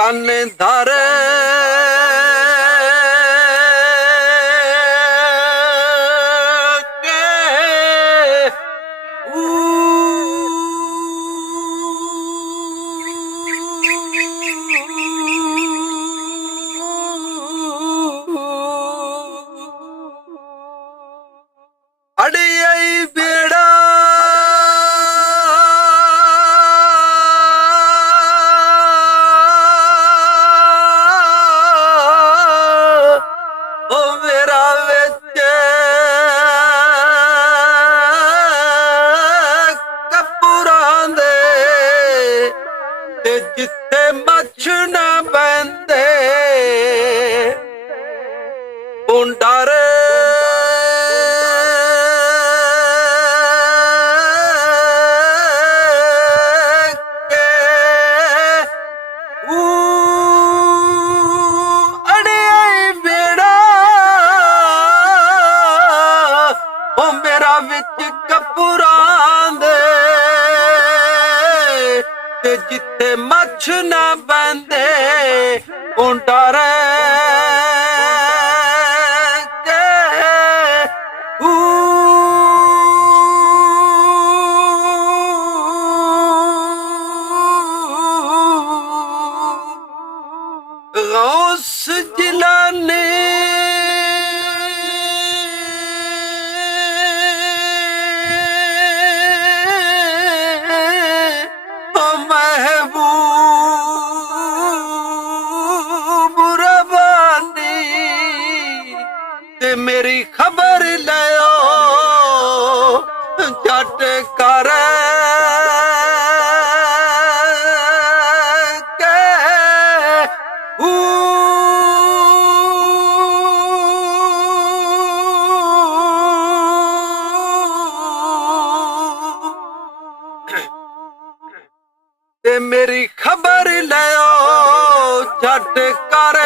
ਕੰਨ ਧਰ ਅੜਿਆਈ ਬੇੜਾ ਉਹ ਮੇਰਾ ਵਿੱਚ ਕਪੂਰਾਂ ਦੇ ਤੇ ਜਿੱਥੇ ਮੱਛ ਨਾ ਪੈਂਦੇ ਡਰ ਮੇਰਾ ਵਿੱਚ ਕਪੂਰਾਂ ਦੇ ਤੇ ਜਿੱਥੇ ਮੱਛ ਨਾ ਪੈਂਦੇ ਉਹ ਡਰੇ ਗੌਸ ਜਿਲਾਨੀ ਤੇ ਮੇਰੀ ਖਬਰ ਲਿਓ ਜੱਟ ਕਰ ਕੇ ਤੇ ਮੇਰੀ ਖਬਰ ਲਿਓ ਜੱਟ ਕਰ